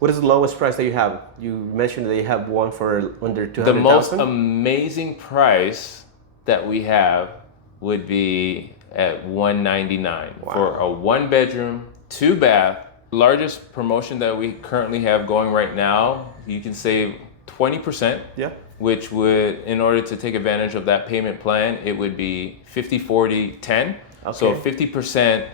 What is the lowest price that you have? You mentioned that you have one for under 200,000. The most amazing price that we have would be at $199 for a 1-bedroom, 2-bath. Largest promotion that we currently have going right now, you can save 20%. Yeah. Which would, in order to take advantage of that payment plan, it would be 50, 40, 10. Okay. So 50%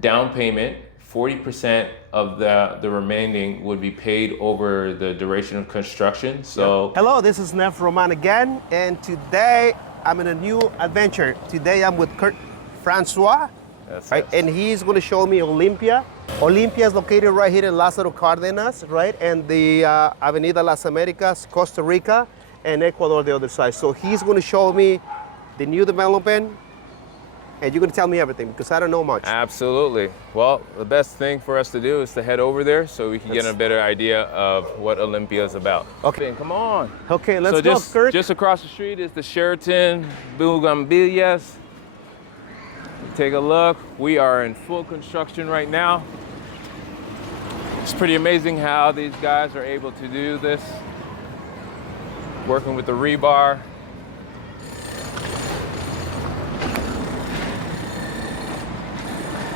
down payment, 40% of the remaining would be paid over the duration of construction. So Hello, this is Neft Román again, and today I'm in a new adventure. Today I'm with Kirk, Francois, right? And he's going to show me Olympia. Olympia is located right here in Lázaro Cárdenas, right? And the Avenida Las Americas, Costa Rica, and Ecuador the other side. So he's going to show me the new development, and you're going to tell me everything because I don't know much. Absolutely. Well, the best thing for us to do is to head over there so we can get a better idea of what Olympia is about. Okay. Come on. Okay, let's go, Kirk. Just across the street is the Sheraton Bugambillas. Take a look. We are in full construction right now. It's pretty amazing how these guys are able to do this. Working with the rebar.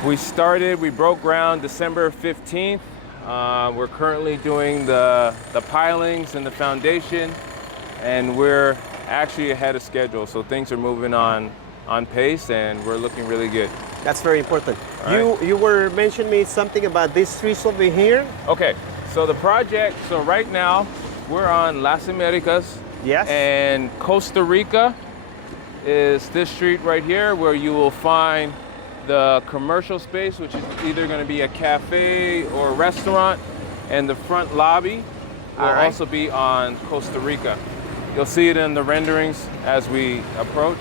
We broke ground December 15th. We're currently doing the pilings and the foundation, and we're actually ahead of schedule. So things are moving on pace, and we're looking really good. That's very important. You were mentioning me something about these streets over here. Okay, so the project, so right now, we're on Las Americas. Yes. And Costa Rica is this street right here where you will find the commercial space, which is either going to be a cafe or a restaurant, and the front lobby will also be on Costa Rica. You'll see it in the renderings as we approach.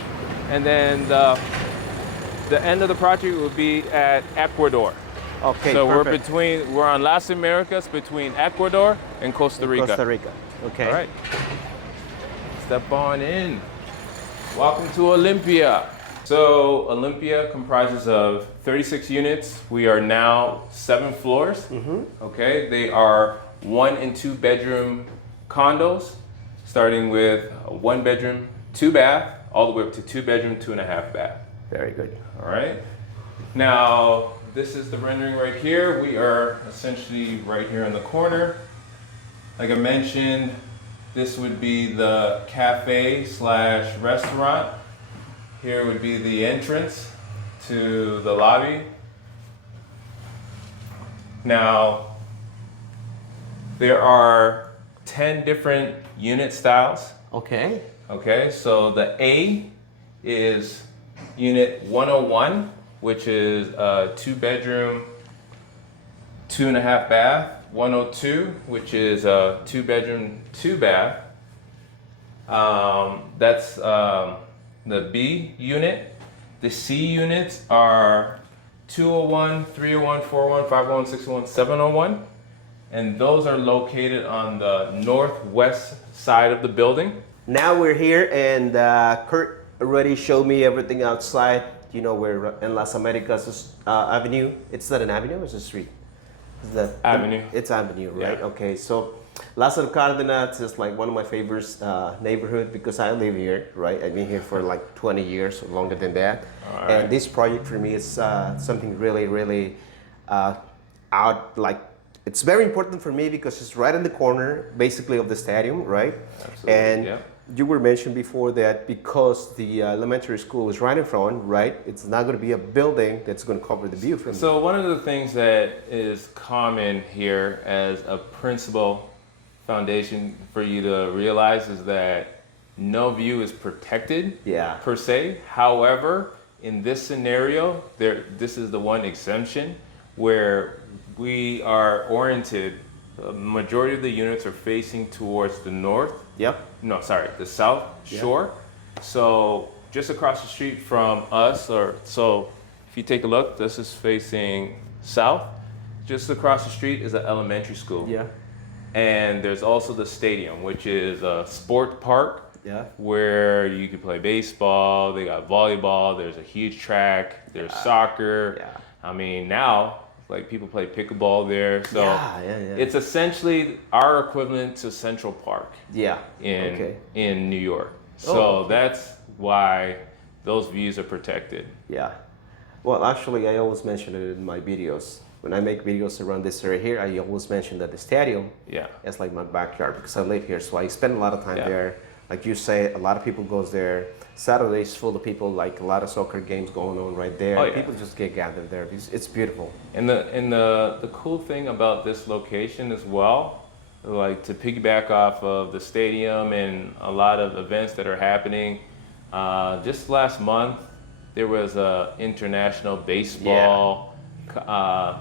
And then the end of the project will be at Ecuador. Okay, so perfect. we're on Las Americas between Ecuador and Costa Rica. Costa Rica. Okay. All right. Step on in. Welcome to Olympia. So Olympia comprises of 36 units. We are now 7 floors. Mm-hmm. Okay, they are 1 and 2 bedroom condos, starting with a 1-bedroom, 2-bath, all the way up to 2-bedroom, 2.5 bath. Very good. All right. Now, this is the rendering right here. We are essentially right here in the corner. Like I mentioned, this would be the cafe / restaurant. Here would be the entrance to the lobby. Now, there are 10 different unit styles. Okay. Okay, so the A is unit 101, which is a 2-bedroom, 2.5 bath. 102, which is a 2-bedroom, 2-bath. That's the B unit. The C units are 201, 301, 401, 501, 601, 701. And those are located on the northwest side of the building. Now we're here, and Kurt already showed me everything outside. You know, we're in Las Americas Avenue. It's not an avenue, it's a street. Avenue. It's Avenue, right? Yeah. Okay, so Lázaro Cárdenas is like one of my favorite neighborhood because I live here, right? I've been here for like 20 years or longer than that. Right. And this project for me is something really, really it's very important for me because it's right in the corner, basically, of the stadium, right? Absolutely, and yeah. You were mentioned before that because the elementary school is right in front, right? It's not going to be a building that's going to cover the view from So one of the things that is common here as a principal foundation for you to realize is that no view is protected per se. However, in this scenario, this is the one exemption where we are oriented. The majority of the units are facing towards the north. The south shore. So just across the street from us, so if you take a look, this is facing south. Just across the street is an elementary school. And there's also the stadium, which is a sport park where you can play baseball. They got volleyball. There's a huge track. There's soccer. I mean, now Like people play pickleball there. So Yeah. it's essentially our equivalent to Central Park. Yeah. In New York. So that's why those views are protected. Yeah. Well, actually, I always mention it in my videos. When I make videos around this area here, I always mention that the stadium is like my backyard because I live here. So I spend a lot of time there. Like you say, a lot of people goes there. Saturday's full of people, like a lot of soccer games going on right there. Oh, yeah. People just get gathered there. It's beautiful. And the cool thing about this location as well, like to piggyback off of the stadium and a lot of events that are happening, just last month, there was a international baseball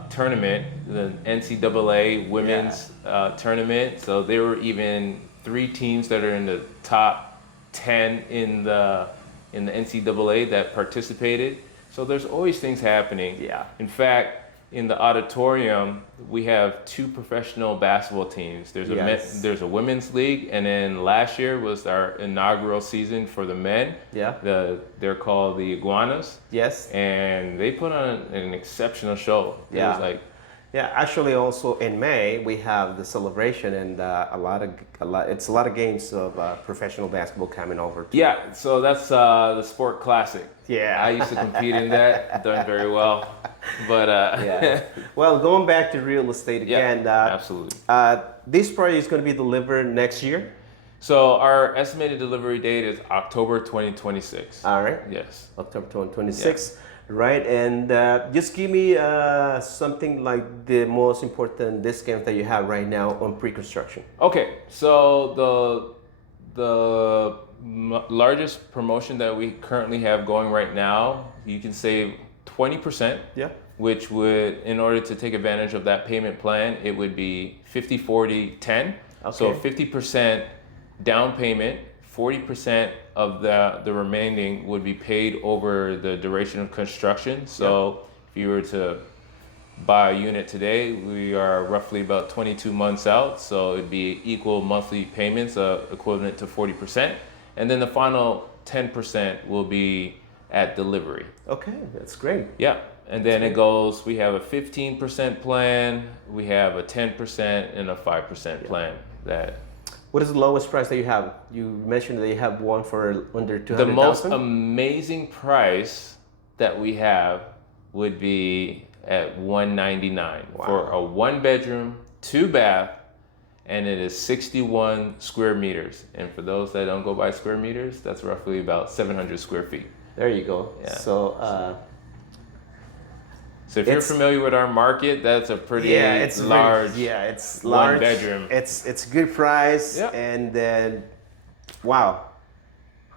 tournament, the NCAA women's tournament. So there were even 3 teams that are in the top 10 in the NCAA that participated. So there's always things happening. Yeah. In fact, in the auditorium, we have 2 professional basketball teams. There's a women's league, and then last year was our inaugural season for the men. Yeah. They're called the Iguanas. Yes. And they put on an exceptional show. It was like, actually, also in May we have the celebration and it's a lot of games of professional basketball coming over. Yeah, so that's the Sport Classic. Yeah, I used to compete in that, done very well. But well, going back to real estate again. Absolutely. This project is going to be delivered next year. So our estimated delivery date is October 2026. All right. Yes. October 2026. Yeah. Right, and just give me something like the most important discount that you have right now on pre-construction. Okay, so the largest promotion that we currently have going right now, you can save 20%. Yeah. Which would, in order to take advantage of that payment plan, it would be 50, 40, 10. Okay. So 50% down payment, 40% of the remaining would be paid over the duration of construction. So if you were to buy a unit today, we are roughly about 22 months out. So it'd be equal monthly payments equivalent to 40%. And then the final 10% will be at delivery. Okay, that's great. Yeah. And then it goes, we have a 15% plan, we have a 10% and a 5% plan. What is the lowest price that you have? You mentioned that you have one for under 200,000. The most amazing price that we have would be at $199 for a 1-bedroom, 2-bath, and it is 61 square meters. And for those that don't go by square meters, that's roughly about 700 square feet. There you go. Yeah. So if you're familiar with our market, that's a pretty large. It's large. 1-bedroom. It's good price, and then, wow,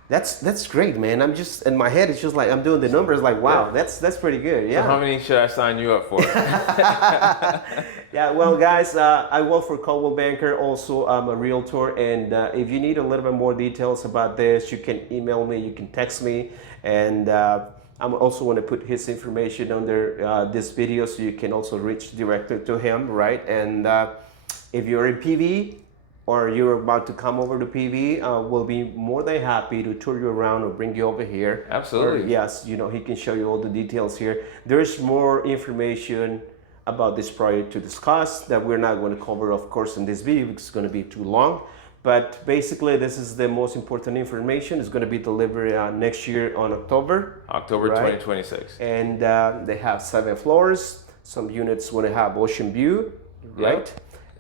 that's great, man. I'm just in my head. It's just like I'm doing the numbers. Like, wow, that's pretty good. Yeah. So how many should I sign you up for? Yeah. Well, guys, I work for Coldwell Banker. Also, I'm a realtor, and if you need a little bit more details about this, you can email me. You can text me, and. I'm also want to put his information under this video so you can also reach directly to him, right? And if you're in PV or you're about to come over to PV, we'll be more than happy to tour you around or bring you over here. Absolutely. Or, yes, he can show you all the details here. There's more information about this project to discuss that we're not going to cover, of course, in this video because it's going to be too long. But basically, this is the most important information. It's going to be delivered next year on October. October 2026. And they have 7 floors. Some units want to have ocean view, right?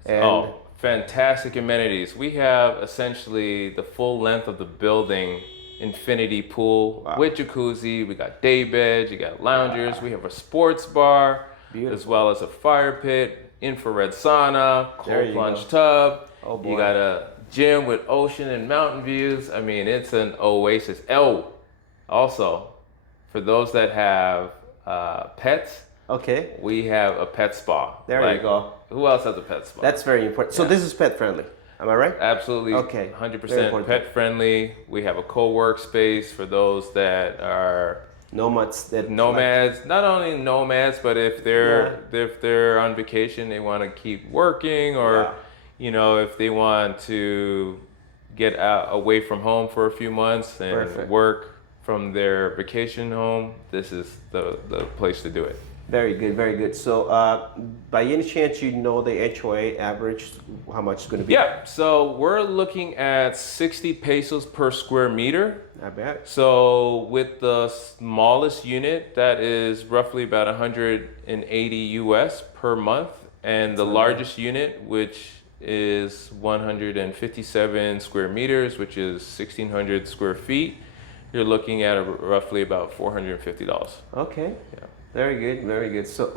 And fantastic amenities. We have essentially the full length of the building, infinity pool with jacuzzi. We got day beds, you got loungers. We have a sports bar, as well as a fire pit, infrared sauna, cold plunge tub. Oh boy. You got a gym with ocean and mountain views. I mean, it's an oasis. Also, for those that have pets, we have a pet spa. There you go. Who else has a pet spa? That's very important. So this is pet friendly. Am I right? Absolutely. Okay. 100% pet friendly. We have a co-work space for those that are nomads. Not only nomads, but if they're on vacation, they want to keep working, or if they want to get away from home for a few months and work from their vacation home, this is the place to do it. Very good, very good. So, by any chance, you know the HOA average, how much it's going to be? Yeah, so we're looking at 60 pesos per square meter. I bet. So with the smallest unit, that is roughly about 180 US per month. And the largest unit, which is 157 square meters, which is 1,600 square feet, you're looking at roughly about $450. Okay. Yeah. Very good, very good. So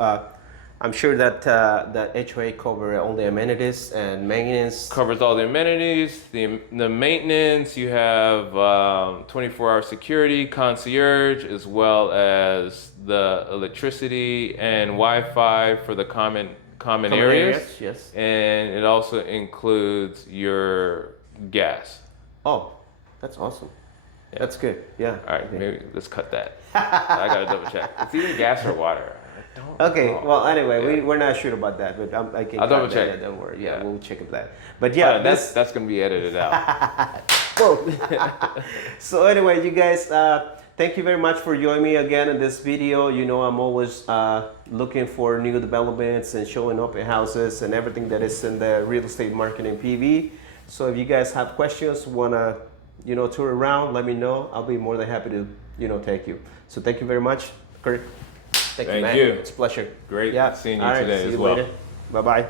I'm sure that that HOA cover all the amenities and maintenance. Covers all the amenities, the maintenance. You have 24-hour security, concierge, as well as the electricity and Wi-Fi for the common areas. Yes. And it also includes your gas. Oh, that's awesome. Yeah. That's good. Yeah. All right, maybe let's cut that. I gotta double check. It's either gas or water. Okay. Well, anyway, we're not sure about that, but I can. I'll double check. Don't worry. Yeah, we'll check that. But yeah, that's gonna be edited out. Whoa. So anyway, you guys, thank you very much for joining me again in this video. You know, I'm always looking for new developments and showing up in houses and everything that is in the real estate market in PV. So if you guys have questions, wanna tour around, let me know. I'll be more than happy to take you. So thank you very much, Kirk. Thank you, man. You. It's a pleasure. Great seeing you All right, today see as you well. later. Bye-bye.